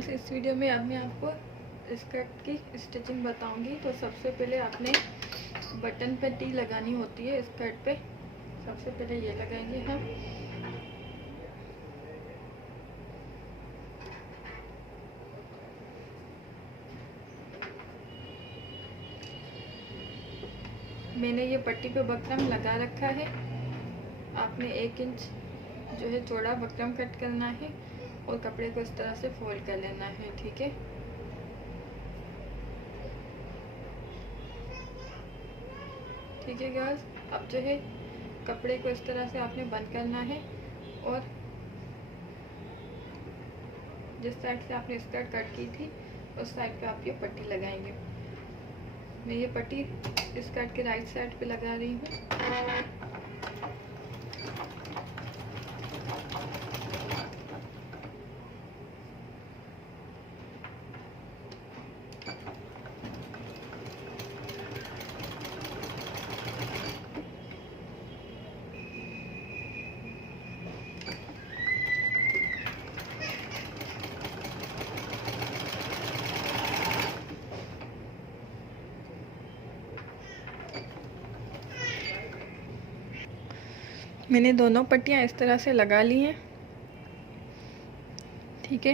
Girls, इस video में अब मैं आपको स्कर्ट की स्टिचिंग बताऊंगी। तो सबसे पहले आपने बटन पट्टी लगानी होती है स्कर्ट पे। सबसे पहले ये लगाएंगे हम। मैंने ये पट्टी पे बकरम लगा रखा है। आपने 1 इंच जो है चौड़ा बकरम कट करना है और कपड़े को इस तरह से फोल्ड कर लेना है। ठीक है, ठीक है गर्ल्स। अब जो है कपड़े को इस तरह से आपने बंद करना है और जिस साइड से आपने स्कर्ट कट की थी उस साइड पे आप ये पट्टी लगाएंगे। मैं ये पट्टी स्कर्ट के राइट साइड पे लगा रही हूँ। मैंने दोनों पट्टियाँ इस तरह से लगा ली हैं। ठीक है,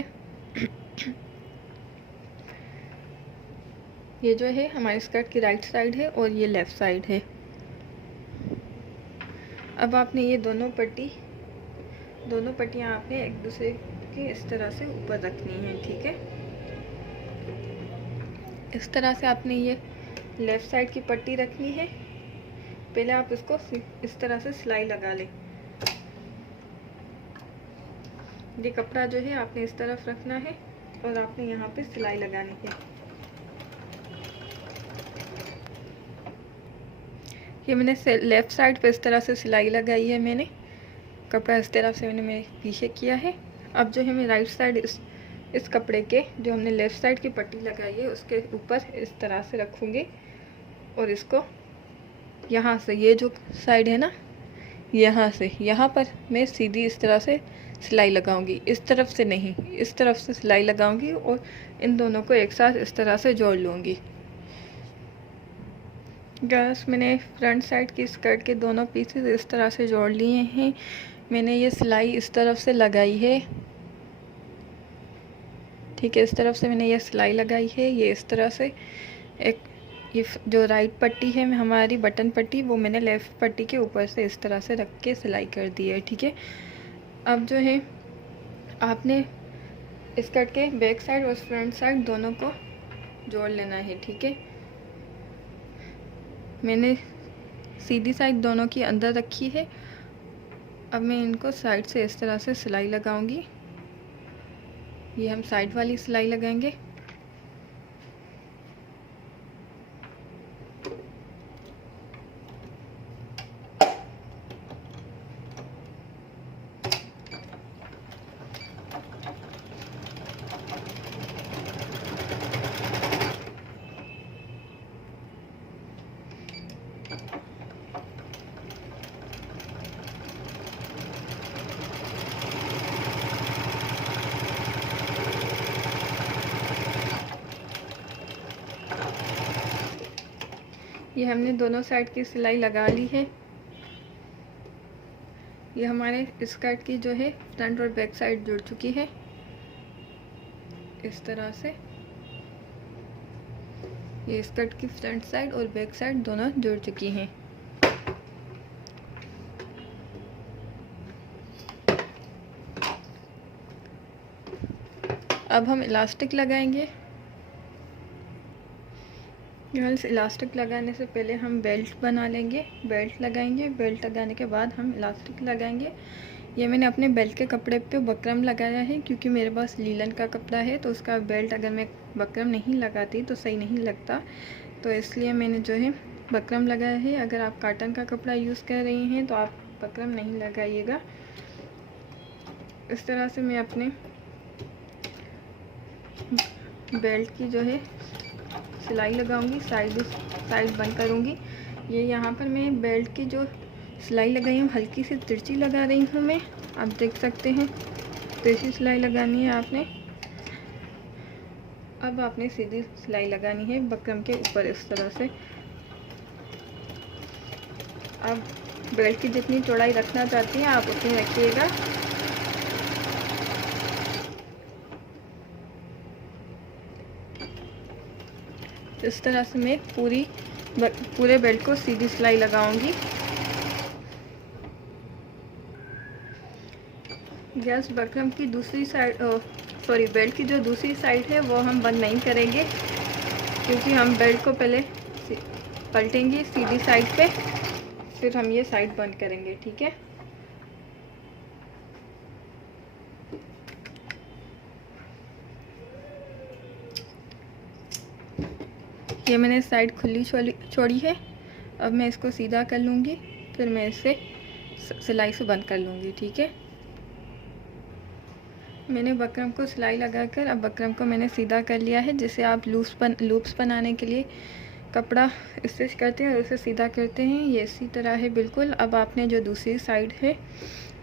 ये जो है हमारे स्कर्ट की राइट साइड है और ये लेफ़्ट साइड है। अब आपने ये दोनों पट्टियाँ आपने एक दूसरे के इस तरह से ऊपर रखनी है। ठीक है, इस तरह से आपने ये लेफ़्ट साइड की पट्टी रखनी है। पहले आप इसको इस तरह से सिलाई लगा लें। ये कपड़ा जो है आपने इस तरफ रखना है और आपने यहाँ पे सिलाई लगानी है। ये मैंने लेफ़्ट साइड पे इस तरह से सिलाई लगाई है। मैंने कपड़ा इस तरफ से मैंने पीछे किया है। अब जो है मैं राइट साइड इस कपड़े के जो हमने लेफ़्ट साइड की पट्टी लगाई है उसके ऊपर इस तरह से रखूँगी और इसको यहाँ से, ये जो साइड है ना, यहाँ से यहाँ पर मैं सीधी इस तरह से सिलाई लगाऊंगी। इस तरफ से नहीं, इस तरफ से सिलाई लगाऊंगी और इन दोनों को एक साथ इस तरह से जोड़ लूँगी। गर्ल्स, मैंने फ्रंट साइड की स्कर्ट के दोनों पीसेस इस तरह से जोड़ लिए हैं। मैंने ये सिलाई इस तरफ से लगाई है। ठीक है, इस तरफ से मैंने ये सिलाई लगाई है। ये इस तरह से एक ये जो राइट पट्टी है हमारी बटन पट्टी, वो मैंने लेफ़्ट पट्टी के ऊपर से इस तरह से रख के सिलाई कर दी है। ठीक है, अब जो है आपने स्कर्ट के बैक साइड और फ्रंट साइड दोनों को जोड़ लेना है। ठीक है, मैंने सीधी साइड दोनों की अंदर रखी है। अब मैं इनको साइड से इस तरह से सिलाई लगाऊंगी। ये हम साइड वाली सिलाई लगाएंगे। ये हमने दोनों साइड की सिलाई लगा ली है। ये हमारे स्कर्ट की जो है फ्रंट और बैक साइड जुड़ चुकी है इस तरह से। ये स्कर्ट की फ्रंट साइड और बैक साइड दोनों जुड़ चुकी हैं। अब हम इलास्टिक लगाएंगे। गर्ल्स, इलास्टिक लगाने से पहले हम बेल्ट बना लेंगे। बेल्ट लगाएंगे, बेल्ट लगाने के बाद हम इलास्टिक लगाएंगे। ये मैंने अपने बेल्ट के कपड़े पे बकरम लगाया है क्योंकि मेरे पास लीलन का कपड़ा है, तो उसका बेल्ट अगर मैं बकरम नहीं लगाती तो सही नहीं लगता, तो इसलिए मैंने जो है बकरम लगाया है। अगर आप कॉटन का कपड़ा यूज़ कर रही हैं तो आप बकरम नहीं लगाइएगा। इस तरह से मैं अपने बेल्ट की जो है सिलाई लगाऊंगी, साइड बंद करूंगी। ये यहाँ पर मैं बेल्ट की जो सिलाई लगाई हूँ हल्की सी तिरछी लगा रही हूँ मैं, आप देख सकते हैं। तिरछी सिलाई लगानी है आपने। अब आपने सीधी सिलाई लगानी है बकरम के ऊपर इस तरह से। अब बेल्ट की जितनी चौड़ाई रखना चाहती हैं आप उतनी रखिएगा। इस तरह से मैं पूरे बेल्ट को सीधी सिलाई लगाऊंगी। गैस बकरम की दूसरी साइड बेल्ट की जो दूसरी साइड है वो हम बंद नहीं करेंगे, क्योंकि हम बेल्ट को पहले पलटेंगे सीधी साइड पे, फिर हम ये साइड बंद करेंगे। ठीक है, ये मैंने साइड खुली छोड़ी है। अब मैं इसको सीधा कर लूँगी, फिर मैं इसे सिलाई से बंद कर लूँगी। ठीक है, मैंने बकरम को सिलाई लगाकर अब बकरम को मैंने सीधा कर लिया है। जिसे आप लूप्स बनाने के लिए कपड़ा स्टिच करते हैं और उसे सीधा करते हैं, ये इसी तरह है बिल्कुल। अब आपने जो दूसरी साइड है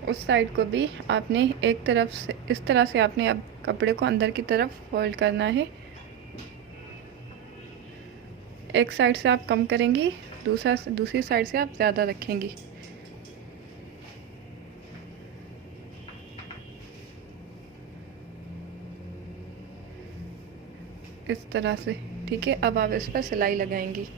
उस साइड को भी आपने एक तरफ से इस तरह से आपने अब कपड़े को अंदर की तरफ फोल्ड करना है। एक साइड से आप कम करेंगी, दूसरी साइड से आप ज़्यादा रखेंगी। इस तरह से। ठीक है, अब आप इस पर सिलाई लगाएंगी।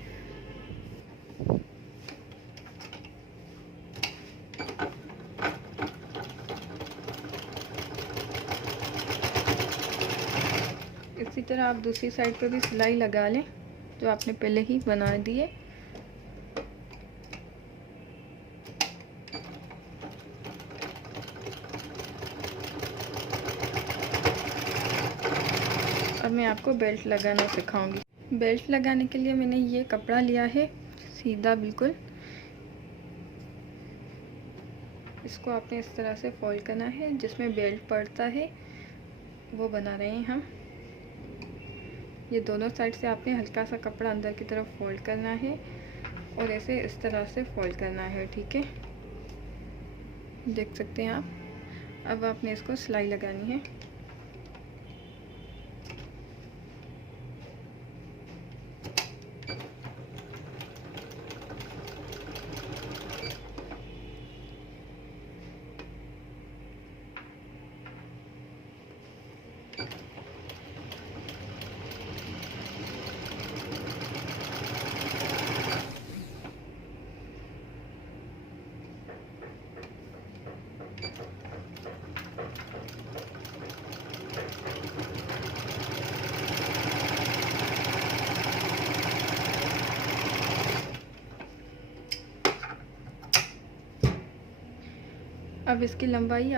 इसी तरह आप दूसरी साइड पे भी सिलाई लगा लें जो आपने पहले ही बना दी है। अब मैं आपको बेल्ट लगाना सिखाऊंगी। बेल्ट लगाने के लिए मैंने ये कपड़ा लिया है सीधा बिल्कुल। इसको आपने इस तरह से फोल्ड करना है, जिसमें बेल्ट पड़ता है वो बना रहे हैं हम। ये दोनों साइड से आपने हल्का सा कपड़ा अंदर की तरफ फोल्ड करना है और ऐसे इस तरह से फोल्ड करना है। ठीक है, देख सकते हैं आप। अब आपने इसको सिलाई लगानी है। अब इसकी लंबाई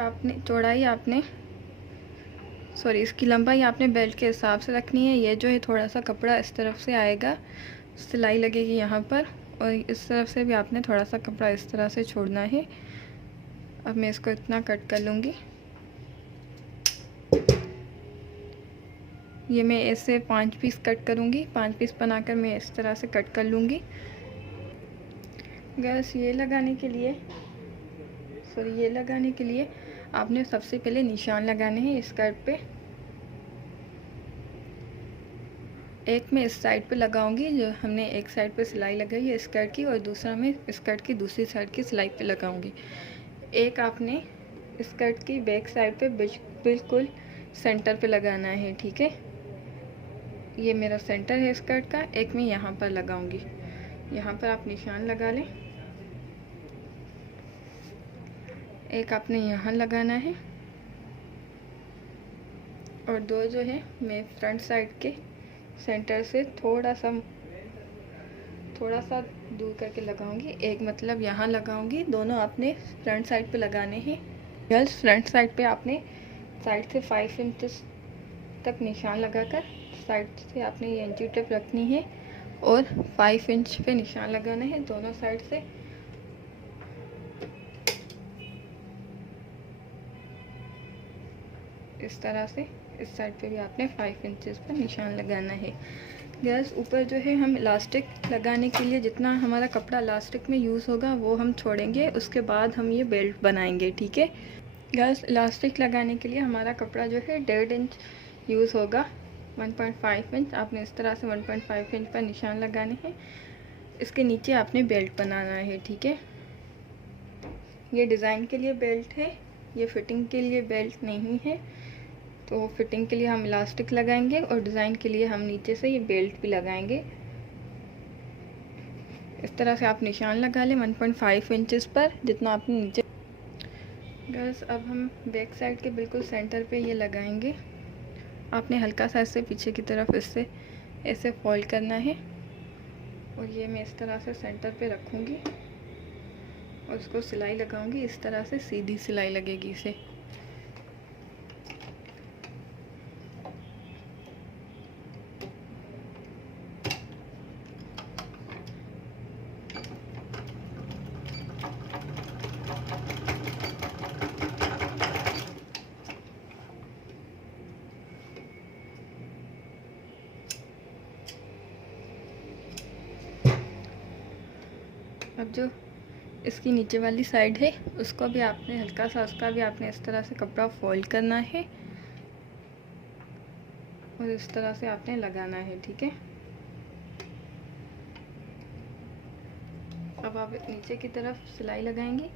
इसकी लंबाई आपने बेल्ट के हिसाब से रखनी है। ये जो है थोड़ा सा कपड़ा इस तरफ से आएगा, सिलाई लगेगी यहाँ पर, और इस तरफ से भी आपने थोड़ा सा कपड़ा इस तरह से छोड़ना है। अब मैं इसको इतना कट कर लूँगी। ये मैं ऐसे 5 पीस कट करूँगी। 5 पीस बनाकर मैं इस तरह से कट कर लूँगी। गैस ये लगाने के लिए आपने सबसे पहले निशान लगाने हैं स्कर्ट पे। एक मैं इस साइड पे लगाऊंगी, जो हमने एक साइड पे सिलाई लगाई है स्कर्ट की, और दूसरा मैं स्कर्ट की दूसरी साइड की सिलाई पे लगाऊंगी। एक आपने स्कर्ट की बैक साइड पे बिल्कुल सेंटर पे लगाना है। ठीक है, ये मेरा सेंटर है स्कर्ट का। एक मैं यहाँ पर लगाऊंगी। यहाँ पर आप निशान लगा लें। एक आपने यहाँ लगाना है, और दो जो है मैं फ्रंट साइड के सेंटर से थोड़ा सा दूर करके लगाऊंगी। एक मतलब यहाँ लगाऊंगी। दोनों आपने फ्रंट साइड पे लगाने हैं। गर्ल्स, फ्रंट साइड पे आपने साइड से 5 इंच तक निशान लगाकर साइड से आपने ये इंची टेप रखनी है और 5 इंच पे निशान लगाना है दोनों साइड से। इस तरह से इस साइड पे भी आपने 5 इंचेस पर निशान लगाना है। गैस ऊपर जो है हम इलास्टिक लगाने के लिए जितना हमारा कपड़ा इलास्टिक में यूज़ होगा वो हम छोड़ेंगे, उसके बाद हम ये बेल्ट बनाएंगे। ठीक है, गैस इलास्टिक लगाने के लिए हमारा कपड़ा जो है 1.5 इंच यूज़ होगा। 1.5 इंच आपने इस तरह से 1.5 इंच पर निशान लगाने हैं। इसके नीचे आपने बेल्ट बनाना है, ठीक है। ये डिज़ाइन के लिए बेल्ट है, ये फिटिंग के लिए बेल्ट नहीं है। तो फिटिंग के लिए हम इलास्टिक लगाएंगे और डिज़ाइन के लिए हम नीचे से ये बेल्ट भी लगाएंगे। इस तरह से आप निशान लगा लें 1.5 इंचेस पर, जितना आपने नीचे। बस अब हम बैक साइड के बिल्कुल सेंटर पे ये लगाएंगे। आपने हल्का सा इससे पीछे की तरफ इससे ऐसे फोल्ड करना है और ये मैं इस तरह से सेंटर पे रखूँगी और इसको सिलाई लगाऊंगी। इस तरह से सीधी सिलाई लगेगी इसे। अब जो इसकी नीचे वाली साइड है उसको भी आपने हल्का सा, उसका भी आपने इस तरह से कपड़ा फोल्ड करना है और इस तरह से आपने लगाना है, ठीक है। अब आप नीचे की तरफ सिलाई लगाएंगे।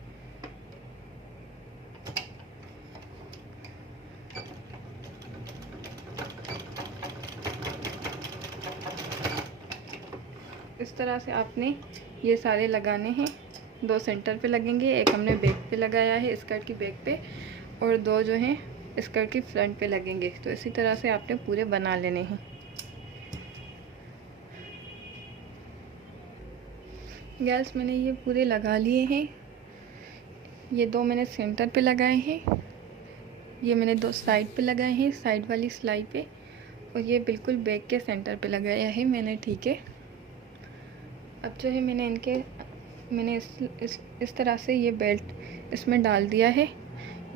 इस तरह से आपने ये सारे लगाने हैं। 2 सेंटर पे लगेंगे, एक हमने बैक पे लगाया है स्कर्ट की बैक पे, और 2 जो हैं स्कर्ट की फ्रंट पे लगेंगे। तो इसी तरह से आपने पूरे बना लेने हैं। गैस मैंने ये पूरे लगा लिए हैं। ये 2 मैंने सेंटर पे लगाए हैं, ये मैंने 2 साइड पे लगाए हैं, साइड वाली सिलाई पे, और ये बिल्कुल बैक के सेंटर पे लगाया है मैंने, ठीक है। अब जो है मैंने इस तरह से ये बेल्ट इसमें डाल दिया है।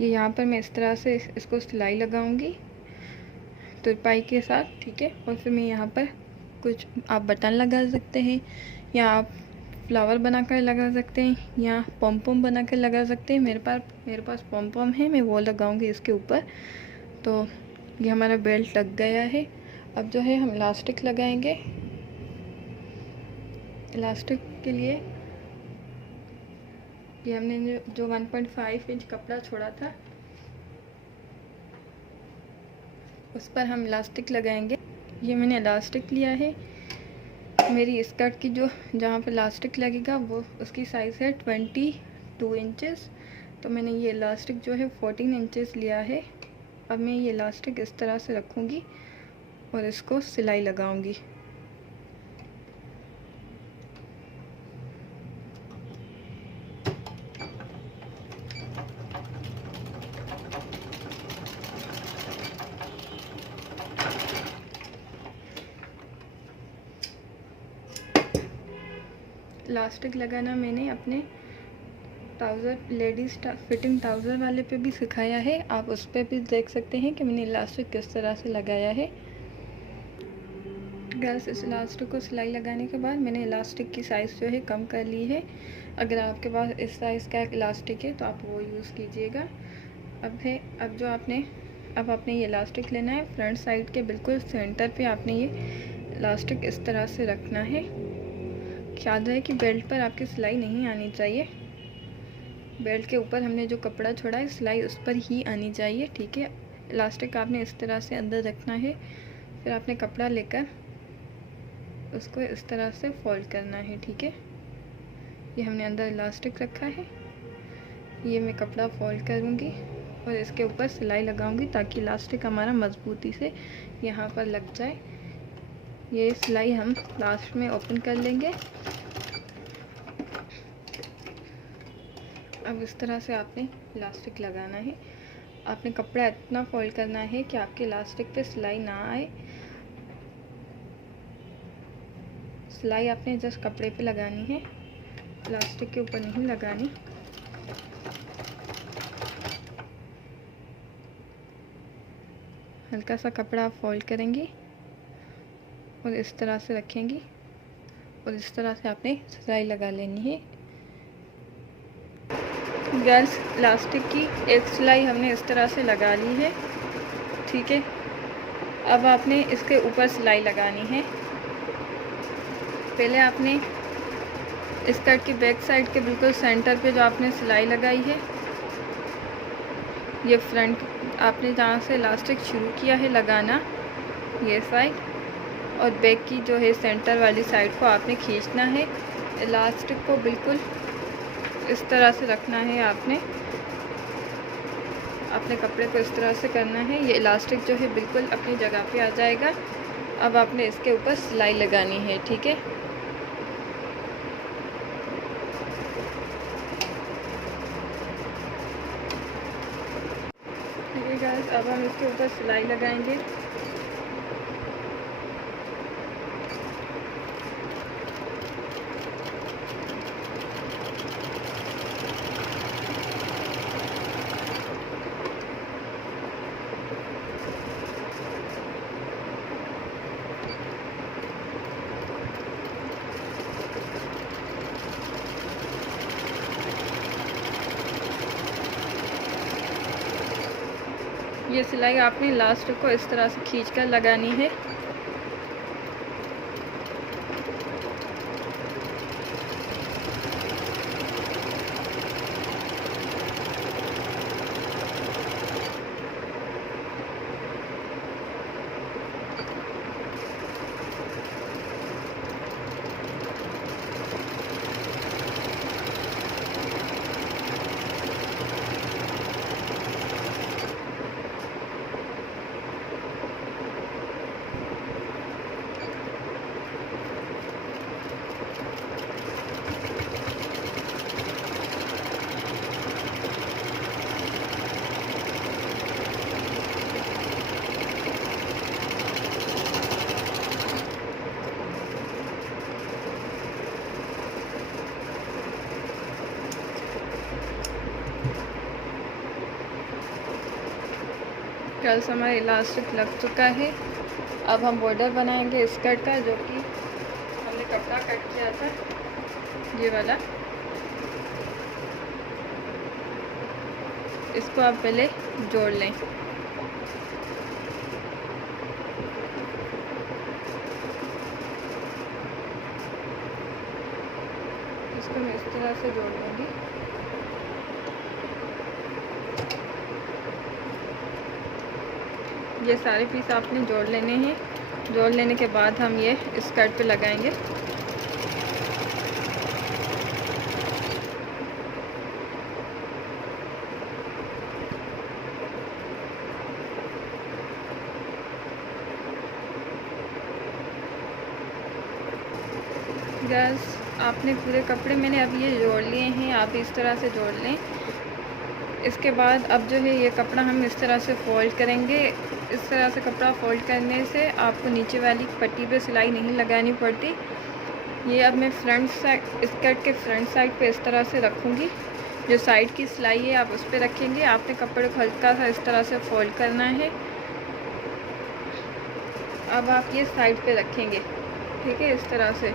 ये यहाँ पर मैं इस तरह से इसको सिलाई लगाऊंगी तुरपाई के साथ, ठीक है। और फिर मैं यहाँ पर कुछ आप बटन लगा सकते हैं, या आप फ्लावर बनाकर लगा सकते हैं, या पॉम पॉम बनाकर लगा सकते हैं। मेरे पास पॉम पॉम है, मैं वो लगाऊंगी इसके ऊपर। तो ये हमारा बेल्ट लग गया है। अब जो है हम इलास्टिक लगाएंगे। इलास्टिक के लिए ये हमने जो 1.5 इंच कपड़ा छोड़ा था उस पर हम इलास्टिक लगाएंगे। ये मैंने इलास्टिक लिया है। मेरी स्कर्ट की जो जहाँ पर इलास्टिक लगेगा वो उसकी साइज़ है 22 इंचेस। तो मैंने ये इलास्टिक जो है 14 इंचेस लिया है। अब मैं ये इलास्टिक इस तरह से रखूँगी और इसको सिलाई लगाऊँगी। इलास्टिक लगाना मैंने अपने ट्राउज़र लेडीज़ फिटिंग ट्राउज़र वाले पे भी सिखाया है। आप उस पर भी देख सकते हैं कि मैंने इलास्टिक किस तरह से लगाया है। गर्ल्स, इस इलास्टिक को सिलाई लगाने के बाद मैंने इलास्टिक की साइज़ जो है कम कर ली है। अगर आपके पास इस साइज़ का इलास्टिक है तो आप वो यूज़ कीजिएगा। अब आपने ये इलास्टिक लेना है। फ्रंट साइड के बिल्कुल सेंटर पे आपने ये इलास्टिक इस तरह से रखना है। याद रहे कि बेल्ट पर आपकी सिलाई नहीं आनी चाहिए। बेल्ट के ऊपर हमने जो कपड़ा छोड़ा है सिलाई उस पर ही आनी चाहिए, ठीक है। इलास्टिक आपने इस तरह से अंदर रखना है। फिर आपने कपड़ा लेकर उसको इस तरह से फोल्ड करना है, ठीक है। ये हमने अंदर इलास्टिक रखा है। ये मैं कपड़ा फोल्ड करूँगी और इसके ऊपर सिलाई लगाऊंगी ताकि इलास्टिक हमारा मजबूती से यहाँ पर लग जाए। ये सिलाई हम लास्ट में ओपन कर लेंगे। अब इस तरह से आपने इलास्टिक लगाना है। आपने कपड़ा इतना फोल्ड करना है कि आपके इलास्टिक पे सिलाई ना आए। सिलाई आपने जस्ट कपड़े पे लगानी है, इलास्टिक के ऊपर नहीं लगानी। हल्का सा कपड़ा आप फोल्ड करेंगी और इस तरह से रखेंगी और इस तरह से आपने सिलाई लगा लेनी है। गर्ल्स, इलास्टिक की एक सिलाई हमने इस तरह से लगा ली है, ठीक है। अब आपने इसके ऊपर सिलाई लगानी है। पहले आपने स्कर्ट की बैक साइड के बिल्कुल सेंटर पे जो आपने सिलाई लगाई है, ये फ्रंट आपने जहाँ से इलास्टिक शुरू किया है लगाना, ये साइड, और बैक की जो है सेंटर वाली साइड को आपने खींचना है। इलास्टिक को बिल्कुल इस तरह से रखना है आपने अपने कपड़े को इस तरह से करना है। ये इलास्टिक जो है बिल्कुल अपनी जगह पे आ जाएगा। अब आपने इसके ऊपर सिलाई लगानी है, ठीक है। ठीक है गाइस, अब हम इसके ऊपर सिलाई लगाएंगे। ये सिलाई आपने लास्ट को इस तरह से खींचकर लगानी है। गर्ल्स हमारा इलास्टिक लग चुका है। अब हम बॉर्डर बनाएंगे स्कर्ट का, जो कि हमने कपड़ा कट किया था, ये वाला। इसको आप पहले जोड़ लें। इसको मैं इस तरह से जोड़ लूँगी। ये सारे पीस आपने जोड़ लेने हैं। जोड़ लेने के बाद हम ये स्कर्ट पे लगाएंगे। गैस आपने पूरे कपड़े मैंने अब ये जोड़ लिए हैं, आप इस तरह से जोड़ लें। इसके बाद अब जो है ये कपड़ा हम इस तरह से फोल्ड करेंगे। इस तरह से कपड़ा फोल्ड करने से आपको नीचे वाली पट्टी पे सिलाई नहीं लगानी पड़ती। ये अब मैं फ्रंट साइड, स्कर्ट के फ्रंट साइड पे इस तरह से रखूँगी। जो साइड की सिलाई है आप उस पर रखेंगे। आपने कपड़े को हल्का सा इस तरह से फोल्ड करना है। अब आप ये साइड पे रखेंगे, ठीक है, इस तरह से।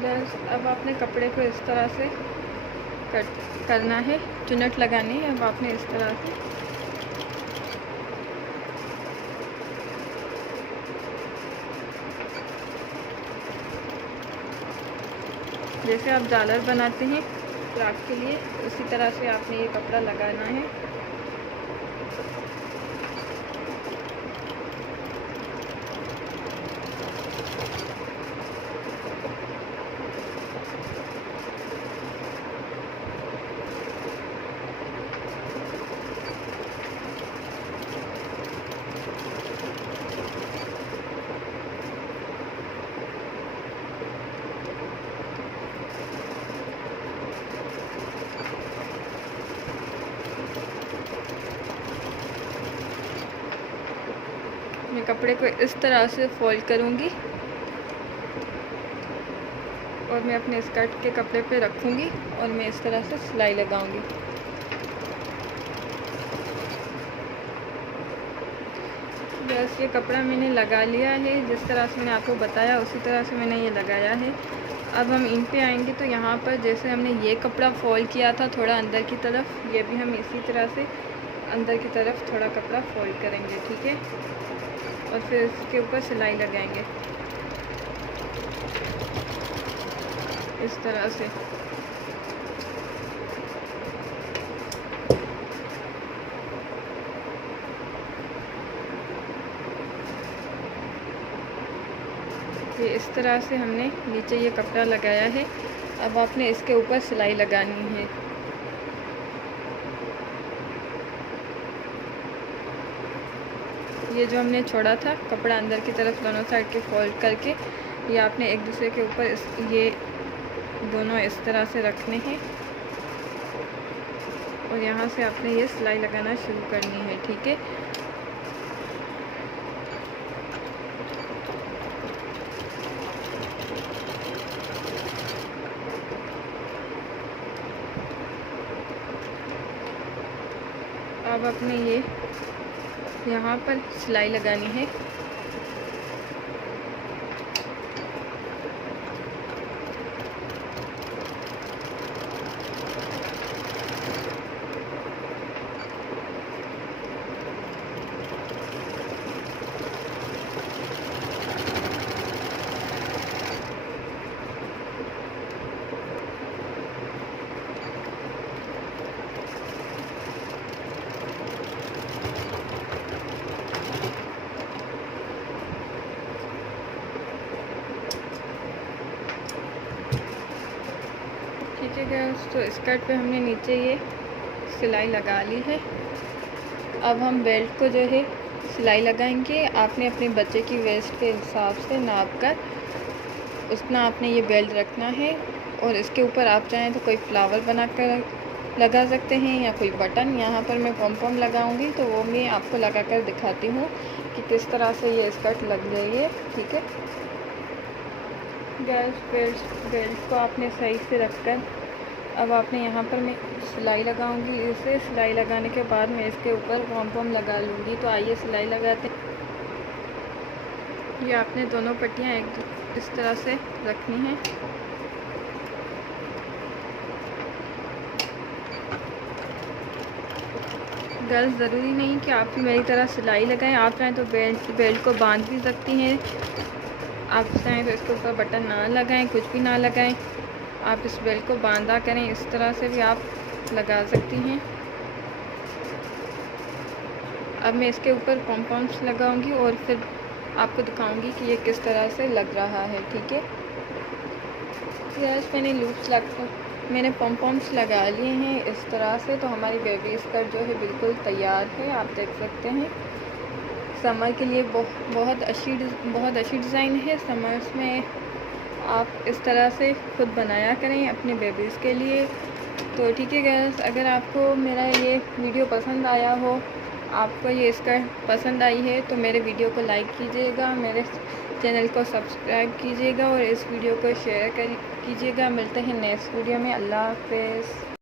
बस अब आपने कपड़े को इस तरह से कट करना है, चुन्नट लगानी है। अब आपने इस तरह से जैसे आप झालर बनाते हैं फ्रॉक के लिए, उसी तरह से आपने ये कपड़ा लगाना है। मैं कपड़े को इस तरह से फोल्ड करूँगी और मैं अपने स्कर्ट के कपड़े पे रखूँगी और मैं इस तरह से सिलाई लगाऊँगी। बस ये कपड़ा मैंने लगा लिया है, जिस तरह से मैंने आपको बताया उसी तरह से मैंने ये लगाया है। अब हम इन पे आएंगे तो यहाँ पर जैसे हमने ये कपड़ा फोल्ड किया था थोड़ा अंदर की तरफ, ये भी हम इसी तरह से अंदर की तरफ थोड़ा कपड़ा फोल्ड करेंगे, ठीक है। और फिर इसके ऊपर सिलाई लगाएंगे इस तरह से। ये इस तरह से हमने नीचे ये कपड़ा लगाया है। अब आपने इसके ऊपर सिलाई लगानी है। ये जो हमने छोड़ा था कपड़ा अंदर की तरफ दोनों साइड के फोल्ड करके, ये आपने एक दूसरे के ऊपर ये दोनों इस तरह से रखने हैं और यहाँ से आपने ये सिलाई लगाना शुरू करनी है, ठीक है। अब अपने ये यहाँ पर सिलाई लगानी है। ठीक है गर्ल्स, तो स्कर्ट पे हमने नीचे ये सिलाई लगा ली है। अब हम बेल्ट को जो है सिलाई लगाएंगे। आपने अपने बच्चे की वेस्ट के हिसाब से नाप कर उतना आपने ये बेल्ट रखना है और इसके ऊपर आप चाहें तो कोई फ्लावर बना कर लगा सकते हैं या कोई बटन। यहाँ पर मैं पॉम लगाऊंगी तो वो मैं आपको लगा कर दिखाती हूँ कि किस तरह से ये स्कर्ट लग रही है, ठीक है। बेल्ट को आपने सही से रखकर अब आपने यहाँ पर मैं सिलाई लगाऊंगी। इसे सिलाई लगाने के बाद मैं इसके ऊपर पॉम लगा लूँगी। तो आइए सिलाई लगाते हैं। ये आपने दोनों पट्टियाँ एक इस तरह से रखनी हैं। गर्ल्स, ज़रूरी नहीं कि आप भी मेरी तरह सिलाई लगाएं। आप चाहें तो बेल्ट को बांध भी सकती हैं। आप चाहें तो इसके ऊपर बटन ना लगाएं, कुछ भी ना लगाएं। आप इस बेल्ट को बांधा करें, इस तरह से भी आप लगा सकती हैं। अब मैं इसके ऊपर पॉम्स लगाऊंगी और फिर आपको दिखाऊंगी कि ये किस तरह से लग रहा है, ठीक है। मैंने पॉम्स लगा लिए हैं इस तरह से। तो हमारी बेबी स्कर्ट जो है बिल्कुल तैयार है, आप देख सकते हैं। समर के लिए बहुत अच्छी डिज़ाइन है। समर्स में आप इस तरह से खुद बनाया करें अपने बेबीज़ के लिए। तो ठीक है गाइस, अगर आपको मेरा ये वीडियो पसंद आया हो, आपको ये स्कर्ट पसंद आई है, तो मेरे वीडियो को लाइक कीजिएगा, मेरे चैनल को सब्सक्राइब कीजिएगा और इस वीडियो को शेयर कीजिएगा। मिलते हैं नेक्स्ट वीडियो में। अल्लाह हाफ़िज़।